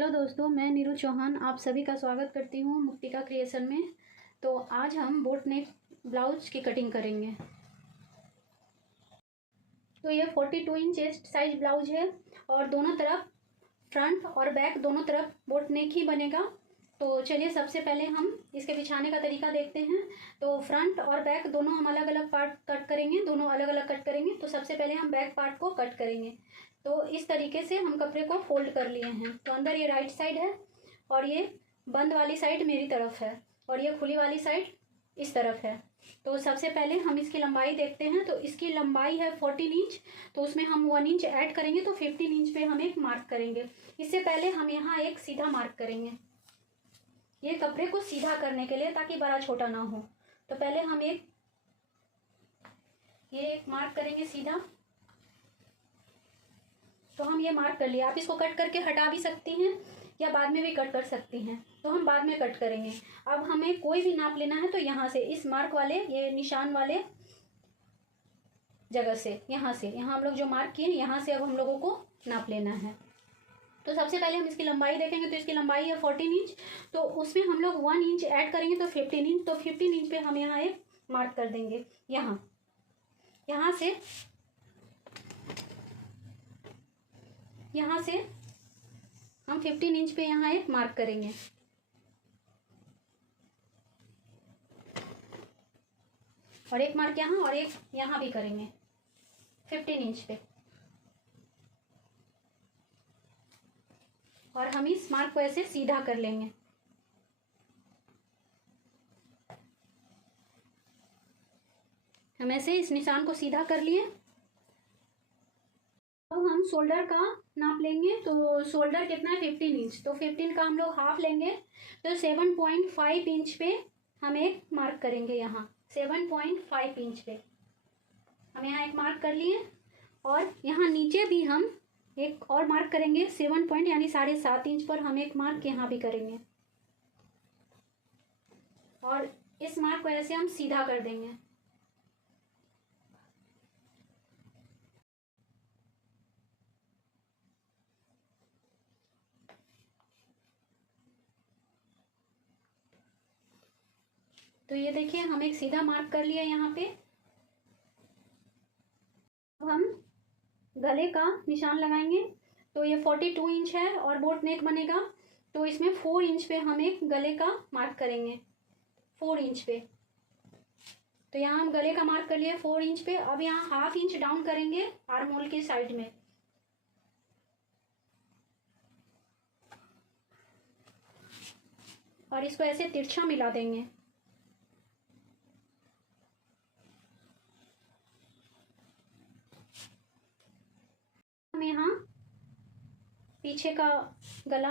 Hello दोस्तों, मैं नीरू चौहान आप सभी का स्वागत करती हूँ मुक्तिका क्रिएशन में। तो आज हम बोट नेक ब्लाउज की कटिंग करेंगे। तो ये 42 इंच चेस्ट साइज ब्लाउज है और दोनों तरफ फ्रंट और बैक दोनों तरफ बोट नेक ही बनेगा। तो चलिए सबसे पहले हम इसके बिछाने का तरीका देखते हैं। तो फ्रंट और बैक दोनों हम अलग अलग पार्ट कट करेंगे, दोनों अलग अलग कट करेंगे। तो सबसे पहले हम बैक पार्ट को कट करेंगे। तो इस तरीके से हम कपड़े को फोल्ड कर लिए हैं। तो अंदर ये राइट साइड है और ये बंद वाली साइड मेरी तरफ है और ये खुली वाली साइड इस तरफ है। तो सबसे पहले हम इसकी लंबाई देखते हैं। तो इसकी लंबाई है 14 इंच, तो उसमें हम 1 इंच ऐड करेंगे तो 15 इंच पे हम एक मार्क करेंगे। इससे पहले हम यहाँ एक सीधा मार्क करेंगे, ये कपड़े को सीधा करने के लिए, ताकि बड़ा छोटा ना हो। तो पहले हम एक मार्क करेंगे सीधा। तो हम ये मार्क कर लिया। आप इसको कट करके हटा भी सकती हैं या बाद में भी कट कर सकती हैं। तो हम बाद में कट करेंगे। अब हमें कोई भी नाप लेना है तो यहाँ से इस मार्क वाले, ये निशान वाले जगह से, यहाँ हम लोग जो मार्क किए यहाँ से अब हम लोगों को नाप लेना है। तो सबसे पहले हम इसकी लंबाई देखेंगे। तो इसकी लंबाई है 14 इंच, तो उसमें हम लोग 1 इंच ऐड करेंगे तो 15 इंच। तो 15 इंच पे हम यहाँ एक मार्क कर देंगे। यहाँ से हम 15 इंच पे यहाँ एक मार्क करेंगे। और एक मार्क यहाँ और एक यहाँ भी करेंगे 15 इंच पे। और हम इस मार्क को ऐसे सीधा कर लेंगे। हम ऐसे इस निशान को सीधा कर लिए। अब हम शोल्डर का नाप लेंगे। तो शोल्डर कितना है? 15 इंच। तो 15 का हम लोग हाफ लेंगे। तो 7.5 इंच पे हम एक मार्क करेंगे। यहाँ 7.5 इंच पे हम यहाँ एक मार्क कर लिए। और यहाँ नीचे भी हम एक और मार्क करेंगे 7 पॉइंट यानी 7.5 इंच पर हम एक मार्क यहाँ भी करेंगे। और इस मार्क को ऐसे हम सीधा कर देंगे। तो ये देखिए हम एक सीधा मार्क कर लिया यहाँ पे। अब हम गले का निशान लगाएंगे। तो ये 42 इंच है और बोट नेक बनेगा। तो इसमें 4 इंच पे हम एक गले का मार्क करेंगे, 4 इंच पे। तो यहाँ हम गले का मार्क कर लिए 4 इंच पे। अब यहाँ हाफ इंच डाउन करेंगे आर्म होल के साइड में। और इसको ऐसे तिरछा मिला देंगे। हम यहाँ पीछे का गला,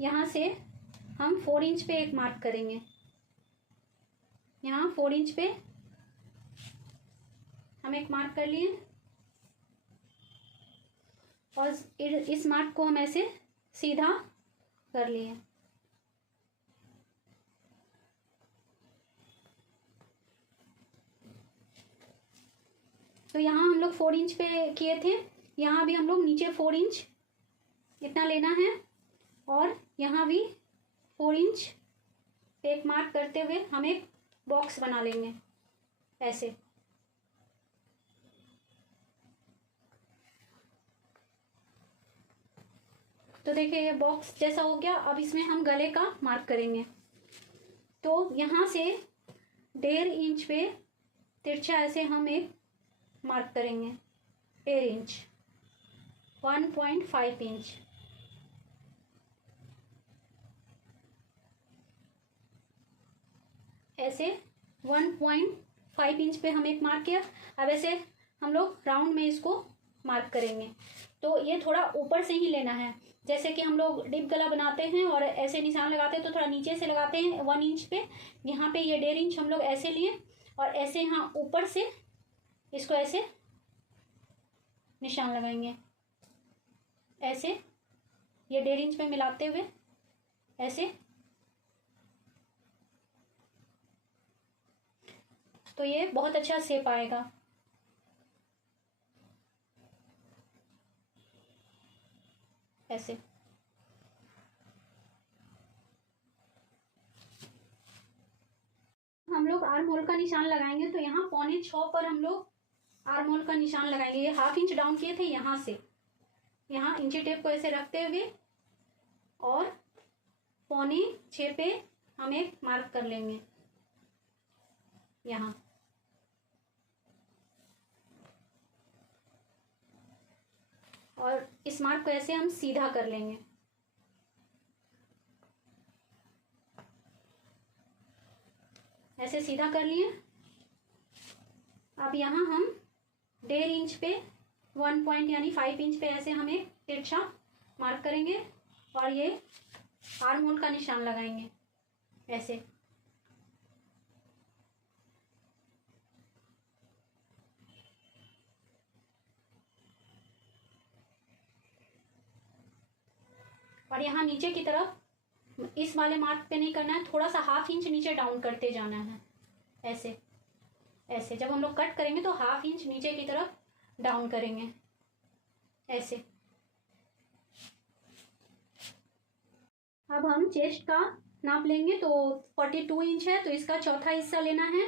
यहाँ से हम 4 इंच पे एक मार्क करेंगे। यहाँ 4 इंच पे हम एक मार्क कर लिए। और इस मार्क को हम ऐसे सीधा कर लिए। तो यहाँ हम लोग 4 इंच पे किए थे, यहाँ भी हम लोग नीचे 4 इंच इतना लेना है। और यहाँ भी 4 इंच पे एक मार्क करते हुए हम एक बॉक्स बना लेंगे ऐसे। तो देखिए ये बॉक्स जैसा हो गया। अब इसमें हम गले का मार्क करेंगे। तो यहाँ से 1.5 इंच पे तिरछा ऐसे हम एक मार्क करेंगे, 1.5 इंच, 1.5 इंच। ऐसे 1.5 इंच पे हम एक मार्क किया। अब ऐसे हम लोग राउंड में इसको मार्क करेंगे। तो ये थोड़ा ऊपर से ही लेना है। जैसे कि हम लोग डिप गला बनाते हैं और ऐसे निशान लगाते हैं तो थोड़ा नीचे से लगाते हैं 1 इंच पे। यहाँ पे ये 1.5 इंच हम लोग ऐसे लिए और ऐसे यहाँ ऊपर से इसको ऐसे निशान लगाएंगे। ऐसे ये 1.5 इंच पे मिलाते हुए ऐसे। तो ये बहुत अच्छा शेप आएगा। ऐसे हम लोग आर्म होल का निशान लगाएंगे तो यहाँ 6:15 पर हम लोग आर्म होल का निशान लगाएंगे। ये 1/2 इंच डाउन किए थे यहाँ से, यहाँ इंची टेप को ऐसे रखते हुए और 5:45 पे हम एक मार्क कर लेंगे यहाँ। और इस मार्क को ऐसे हम सीधा कर लेंगे। ऐसे सीधा कर लिए। अब यहाँ हम 1.5 इंच पे 1 पॉइंट यानी 5 इंच पे ऐसे हम एक तिरछा मार्क करेंगे और ये आर्म होल का निशान लगाएंगे ऐसे। और यहाँ नीचे की तरफ इस वाले मार्क पे नहीं करना है, थोड़ा सा 1/2 इंच नीचे डाउन करते जाना है ऐसे। ऐसे जब हम लोग कट करेंगे तो 1/2 इंच नीचे की तरफ डाउन करेंगे ऐसे। अब हम चेस्ट का नाप लेंगे तो 42 इंच है तो इसका चौथा हिस्सा लेना है,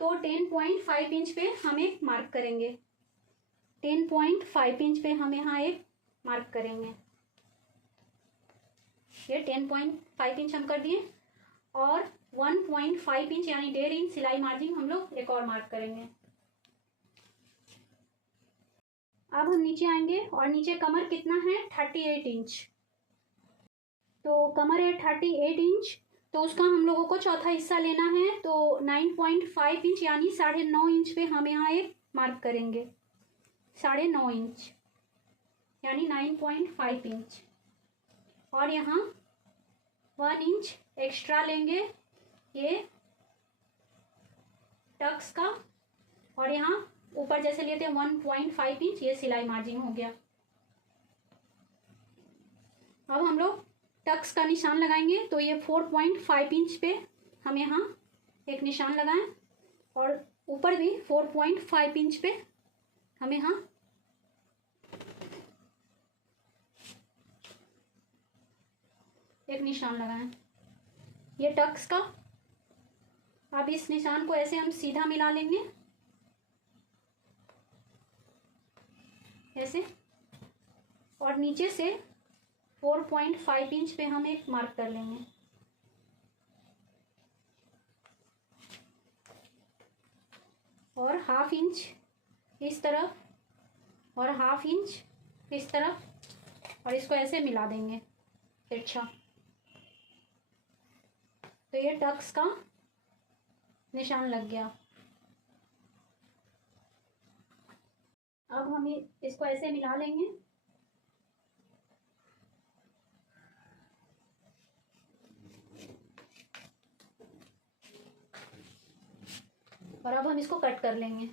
तो 10.5 इंच पे हम एक मार्क करेंगे। 10.5 इंच पे हम यहाँ एक मार्क करेंगे। ये 10.5 इंच हम कर दिए और 1.5 इंच यानी 1.5 इंच सिलाई मार्जिन हम लोग एक और मार्क करेंगे। अब हम नीचे आएंगे और नीचे कमर कितना है 38 इंच, तो कमर है 38 इंच तो उसका हम लोगों को चौथा हिस्सा लेना है, तो 9.5 इंच यानी 9.5 इंच पे हम यहाँ एक मार्क करेंगे। 9.5 इंच यानी 9.5 इंच और यहाँ 1 इंच एक्स्ट्रा लेंगे ये टक्स का, और यहाँ ऊपर जैसे लिए थे 1.5 इंच ये सिलाई मार्जिन हो गया। अब हम लोग टक्स का निशान लगाएंगे तो ये 4.5 इंच पे हम यहाँ एक निशान लगाएं और ऊपर भी 4.5 इंच पे हम यहाँ एक निशान लगाएं ये टक्स का। अब इस निशान को ऐसे हम सीधा मिला लेंगे ऐसे, और नीचे से 4.5 इंच पे हम एक मार्क कर लेंगे। और 1/2 इंच इस तरफ और 1/2 इंच इस तरफ और इसको ऐसे मिला देंगे तिरछा। तो ये टक्स का निशान लग गया। अब हम इसको ऐसे मिला लेंगे और अब हम इसको कट कर लेंगे।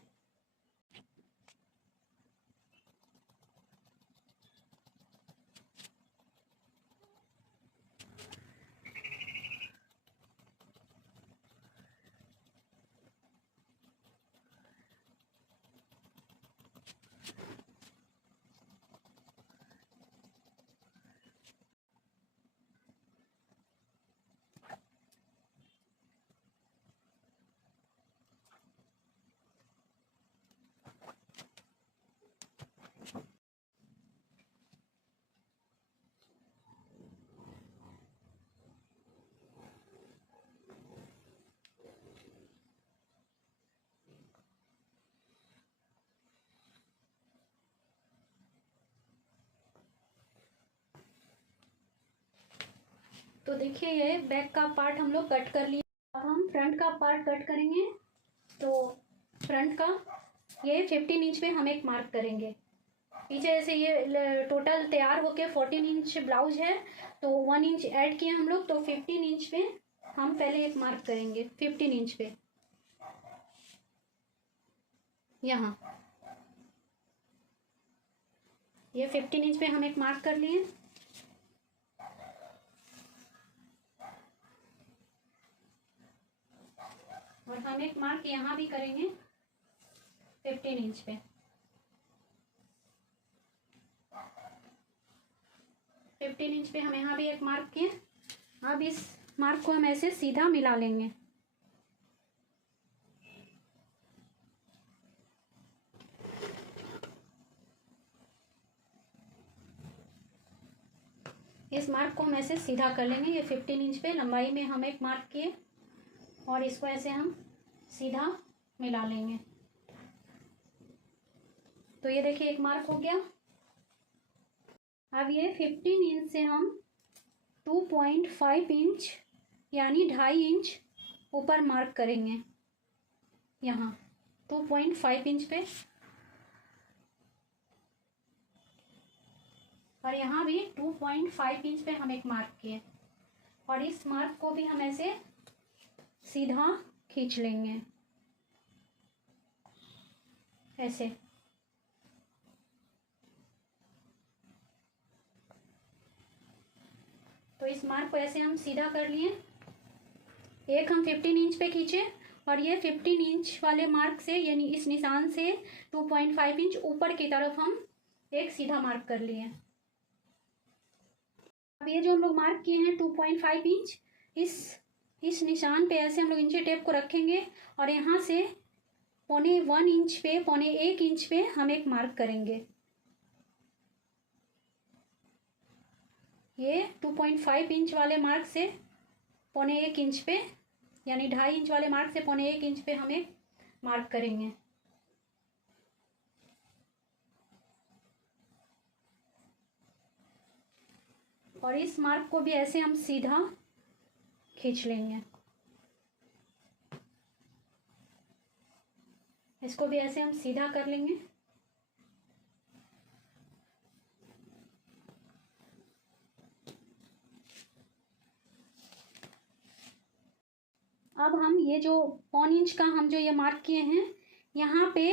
तो देखिए ये बैक का पार्ट हम लोग कट कर लिए। अब हम फ्रंट का पार्ट कट करेंगे तो फ्रंट का ये 15 इंच पे हम एक मार्क करेंगे। पीछे ऐसे ये टोटल तैयार होके 14 इंच ब्लाउज है तो 1 इंच ऐड किए हम लोग, तो 15 इंच पे हम पहले एक मार्क करेंगे। 15 इंच पे यहाँ ये 15 इंच पे हम एक मार्क कर लिए। और हम एक मार्क यहाँ भी करेंगे 15 इंच पे। 15 इंच पे हम यहाँ भी एक मार्क किए। अब इस मार्क को हम ऐसे सीधा मिला लेंगे इस मार्क को हम ऐसे सीधा कर लेंगे। ये 15 इंच पे लंबाई में हम एक मार्क किए और इसको ऐसे हम सीधा मिला लेंगे। तो ये देखिए एक मार्क हो गया। अब ये 15 इंच से हम 2.5 इंच यानी 2.5 इंच ऊपर मार्क करेंगे। यहाँ 2.5 इंच पे और यहाँ भी 2.5 इंच पे हम एक मार्क किए और इस मार्क को भी हम ऐसे सीधा खींच लेंगे ऐसे। तो इस मार्क को ऐसे हम सीधा कर लिए। एक हम 15 इंच पे खींचे और ये 15 इंच वाले मार्क से यानी इस निशान से 2.5 इंच ऊपर की तरफ हम एक सीधा मार्क कर लिए। अब ये जो हम लोग मार्क किए हैं 2.5 इंच, इस निशान पे ऐसे हम लोग इंची टेप को रखेंगे और यहाँ से 0.1 इंच पे 0.1 इंच पे हम एक मार्क करेंगे। ये 2.5 इंच वाले मार्क से 0.1 इंच पे यानी 2.5 इंच वाले मार्क से 0.1 इंच पे हम एक मार्क करेंगे। और इस मार्क को भी ऐसे हम सीधा खींच लेंगे। इसको भी ऐसे हम सीधा कर लेंगे। अब हम ये जो 0.5 इंच का हम जो ये मार्क किए हैं यहाँ पे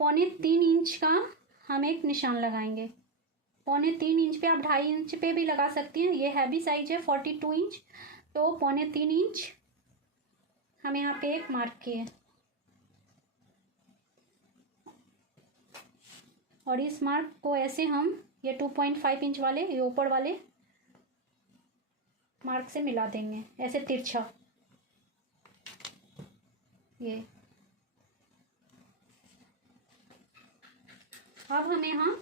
0.3 इंच का हम एक निशान लगाएंगे। 0.3 इंच पे आप 2.5 इंच पे भी लगा सकती हैं। ये हैवी साइज है 42 इंच, तो 0.3 इंच हम यहाँ पे एक मार्क किए और इस मार्क को ऐसे हम ये 2.5 इंच वाले ये ऊपर वाले मार्क से मिला देंगे ऐसे तिरछा। ये अब हम यहाँ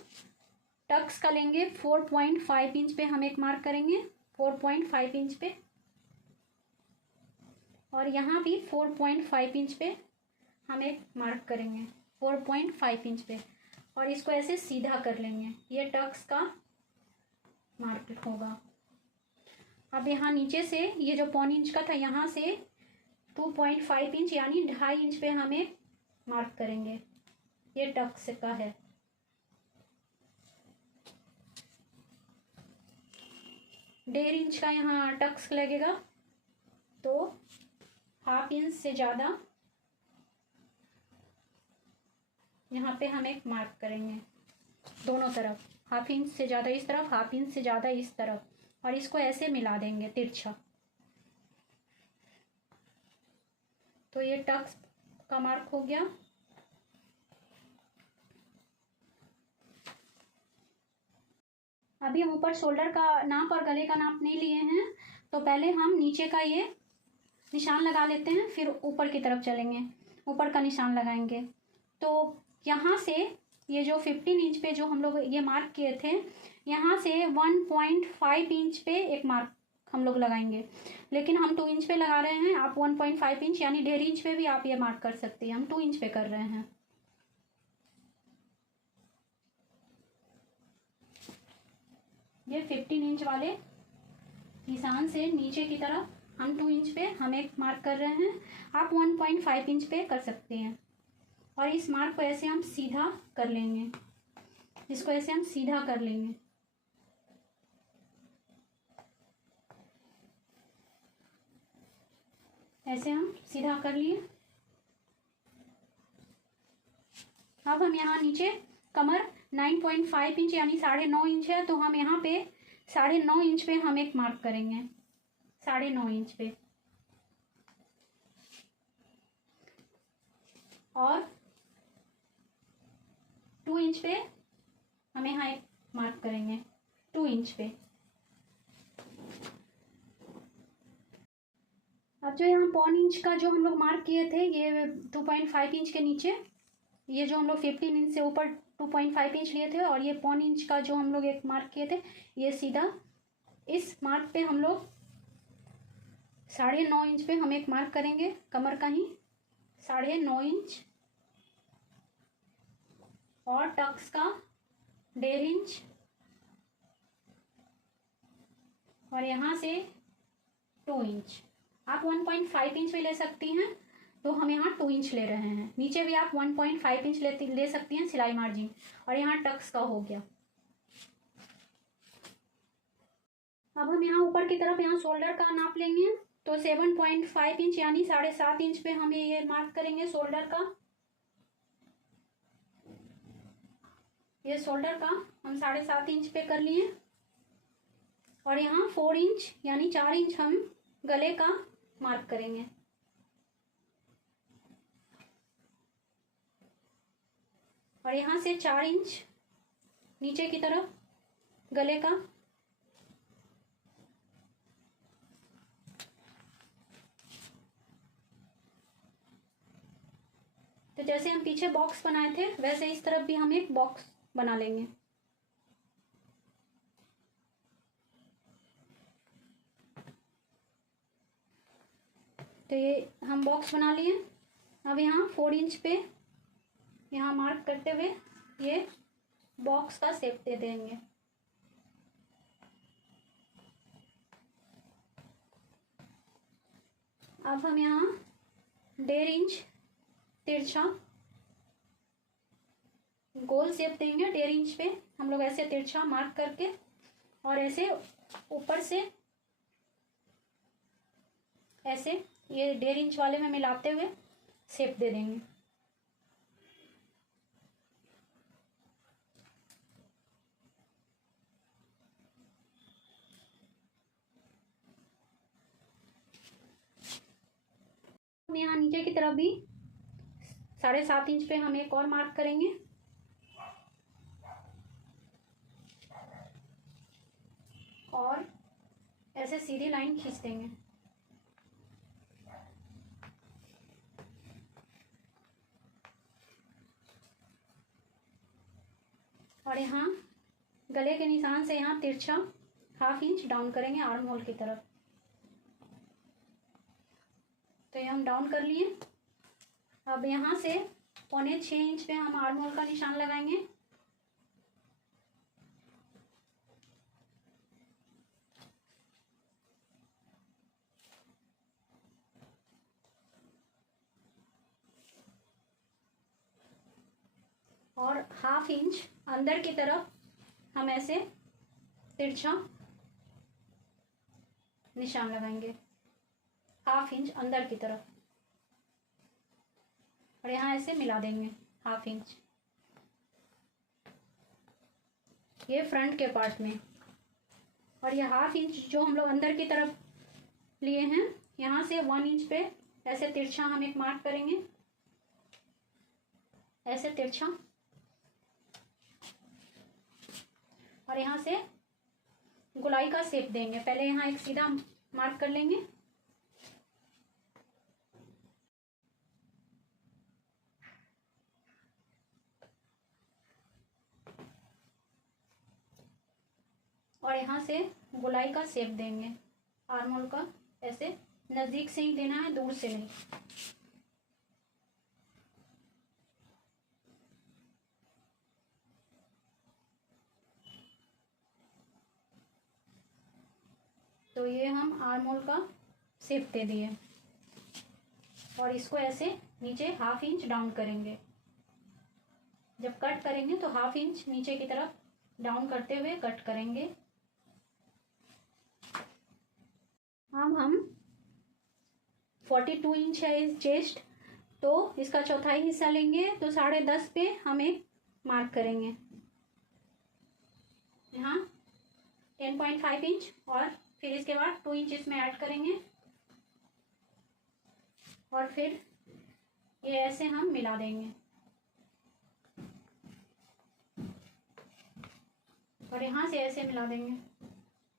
टक्स का लेंगे 4.5 इंच पे हम एक मार्क करेंगे 4.5 इंच पे और यहाँ भी 4.5 इंच पे हम एक मार्क करेंगे 4.5 इंच पे और इसको ऐसे सीधा कर लेंगे। ये टक्स का मार्क होगा। अब यहाँ नीचे से ये जो 0.5 इंच का था यहाँ से 2.5 इंच यानी 2.5 इंच पे हम एक मार्क करेंगे। ये टक्स का है। डेढ़ इंच का यहाँ टक्स लगेगा, तो हाफ इंच से ज़्यादा यहाँ पे हम एक मार्क करेंगे दोनों तरफ। हाफ इंच से ज़्यादा इस तरफ, हाफ इंच से ज़्यादा इस तरफ और इसको ऐसे मिला देंगे तिरछा। तो ये टक्स का मार्क हो गया। अभी हम ऊपर शोल्डर का नाप और गले का नाप नहीं लिए हैं, तो पहले हम नीचे का ये निशान लगा लेते हैं, फिर ऊपर की तरफ चलेंगे, ऊपर का निशान लगाएंगे। तो यहाँ से ये जो 15 इंच पे जो हम लोग ये मार्क किए थे, यहाँ से 1.5 इंच पे एक मार्क हम लोग लगाएंगे, लेकिन हम 2 इंच पे लगा रहे हैं। आप 1.5 इंच यानी 1.5 इंच पे भी आप ये मार्क कर सकते हैं। हम 2 इंच पे कर रहे हैं। ये 15 इंच वाले निशान से नीचे की तरफ हम 2 इंच पे हम एक मार्क कर रहे हैं। आप 1.5 इंच पे कर सकते हैं और इस मार्क को ऐसे हम सीधा कर लेंगे। इसको ऐसे हम सीधा कर लेंगे। ऐसे हम सीधा कर लिए। अब हम यहाँ नीचे कमर 9.5 इंच यानी 9.5 इंच है, तो हम यहाँ पे 9.5 इंच पे हम एक मार्क करेंगे। 9.5 इंच पे और 2 इंच पे हम यहाँ एक मार्क करेंगे 2 इंच पे। अब जो यहाँ 0.5 इंच का जो हम लोग मार्क किए थे, ये 2.5 इंच के नीचे, ये जो हम लोग 15 इंच से ऊपर 2.5 इंच लिए थे और ये 0.5 इंच का जो हम लोग एक मार्क किए थे, ये सीधा इस मार्क पे हम लोग 9.5 इंच पे हम एक मार्क करेंगे, कमर का ही 9.5 इंच, और टक्स का 1.5 इंच, और यहाँ से 2 इंच। आप 1.5 इंच भी ले सकती हैं, तो हम यहाँ 2 इंच ले रहे हैं। नीचे भी आप 1.5 इंच ले सकती हैं सिलाई मार्जिन, और यहाँ टक्स का हो गया। अब हम यहाँ ऊपर की तरफ यहाँ शोल्डर का नाप लेंगे, तो 7.5 इंच यानी 7.5 इंच पे हमें ये मार्क करेंगे शोल्डर का। ये शोल्डर का हम 7.5 इंच पे कर लिए, और यहाँ 4 इंच यानी 4 इंच हम गले का मार्क करेंगे। और यहाँ से 4 इंच नीचे की तरफ गले का, तो जैसे हम पीछे बॉक्स बनाए थे वैसे इस तरफ भी हम एक बॉक्स बना लेंगे। तो ये हम बॉक्स बना लिए। अब यहाँ 4 इंच पे यहाँ मार्क करते हुए ये बॉक्स का शेप दे देंगे। अब हम यहाँ 1.5 इंच तिरछा गोल शेप देंगे। 1.5 इंच पे हम लोग ऐसे तिरछा मार्क करके, और ऐसे ऊपर से ऐसे ये 1.5 इंच वाले में मिलाते हुए शेप दे देंगे। यहाँ नीचे की तरफ भी 7.5 इंच पे हम एक और मार्क करेंगे, और ऐसे सीधी लाइन खींच देंगे। और यहाँ गले के निशान से यहाँ तिरछा 1/2 इंच डाउन करेंगे आर्म होल की तरफ। तो ये हम डाउन कर लिए। अब यहाँ से 6.25 इंच पे हम आर्म होल का निशान लगाएंगे। और 1/2 इंच अंदर की तरफ हम ऐसे तिरछा निशान लगाएंगे, 1/2 इंच अंदर की तरफ, और यहाँ ऐसे मिला देंगे 1/2 इंच ये फ्रंट के पार्ट में। और ये 1/2 इंच जो हम लोग अंदर की तरफ लिए हैं, यहाँ से 1 इंच पे ऐसे तिरछा हम एक मार्क करेंगे, ऐसे तिरछा, और यहाँ से गोलाई का शेप देंगे। पहले यहाँ एक सीधा मार्क कर लेंगे, और यहाँ से गोलाई का शेप देंगे आर्म होल का। ऐसे नज़दीक से ही देना है, दूर से नहीं। तो ये हम आर्म होल का शेप दे दिए, और इसको ऐसे नीचे 1/2 इंच डाउन करेंगे। जब कट करेंगे तो 1/2 इंच नीचे की तरफ डाउन करते हुए कट करेंगे। अब हम 42 इंच है चेस्ट, तो इसका चौथाई हिस्सा लेंगे, तो 10.5 पे हम एक मार्क करेंगे। यहाँ 10.5 इंच, और फिर इसके बाद 2 इंच इसमें ऐड करेंगे, और फिर ये ऐसे हम मिला देंगे, और यहाँ से ऐसे मिला देंगे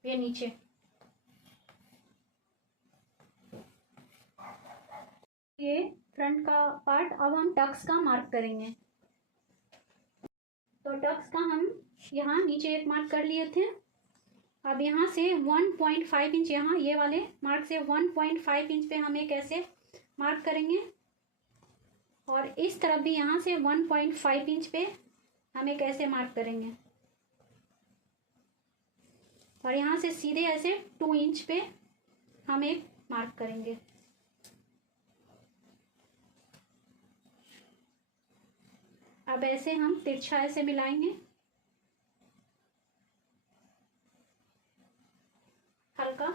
ये नीचे। ये फ्रंट का पार्ट। अब हम टक्स का मार्क करेंगे। तो टक्स का हम यहाँ नीचे एक मार्क कर लिए थे, अब यहाँ से 1.5 इंच, यहाँ ये वाले मार्क से 1.5 इंच पे हम एक ऐसे मार्क करेंगे और इस तरफ भी यहाँ से 1.5 इंच पे हम एक ऐसे मार्क करेंगे और यहाँ से सीधे ऐसे 2 इंच पे हम एक मार्क करेंगे। अब ऐसे हम तिरछा ऐसे मिलाएंगे, हल्का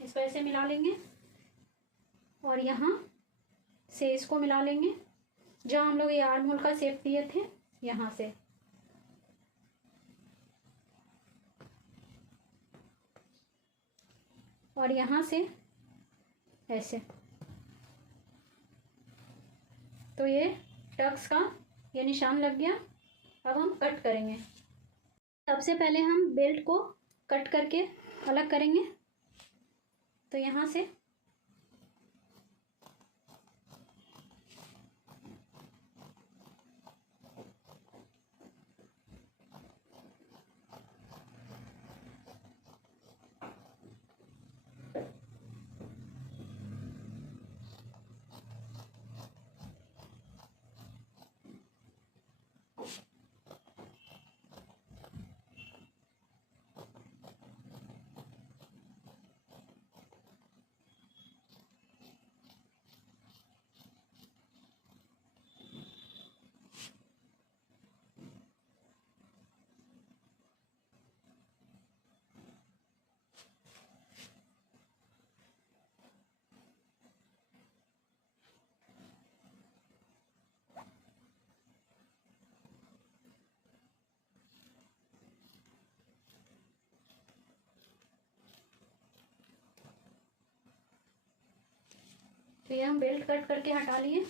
इसको ऐसे मिला लेंगे और यहाँ से इसको मिला लेंगे जहाँ हम लोग ये आर्म होल का शेप दिए थे, यहाँ से और यहाँ से ऐसे। तो ये टक्स का ये निशान लग गया। अब हम कट करेंगे। सबसे पहले हम बेल्ट को कट करके अलग करेंगे। तो यहाँ से तो ये हम बेल्ट कट करके हटा लिए।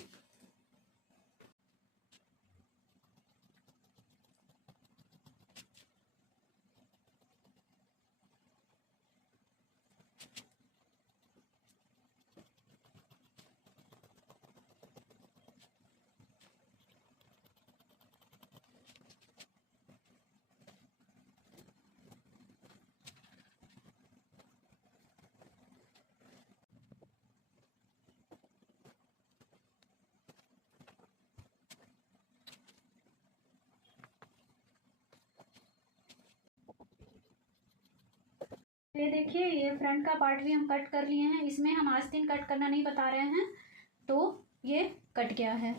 ये देखिए, ये फ्रंट का पार्ट भी हम कट कर लिए हैं। इसमें हम आस्तीन कट करना नहीं बता रहे हैं, तो ये कट गया है।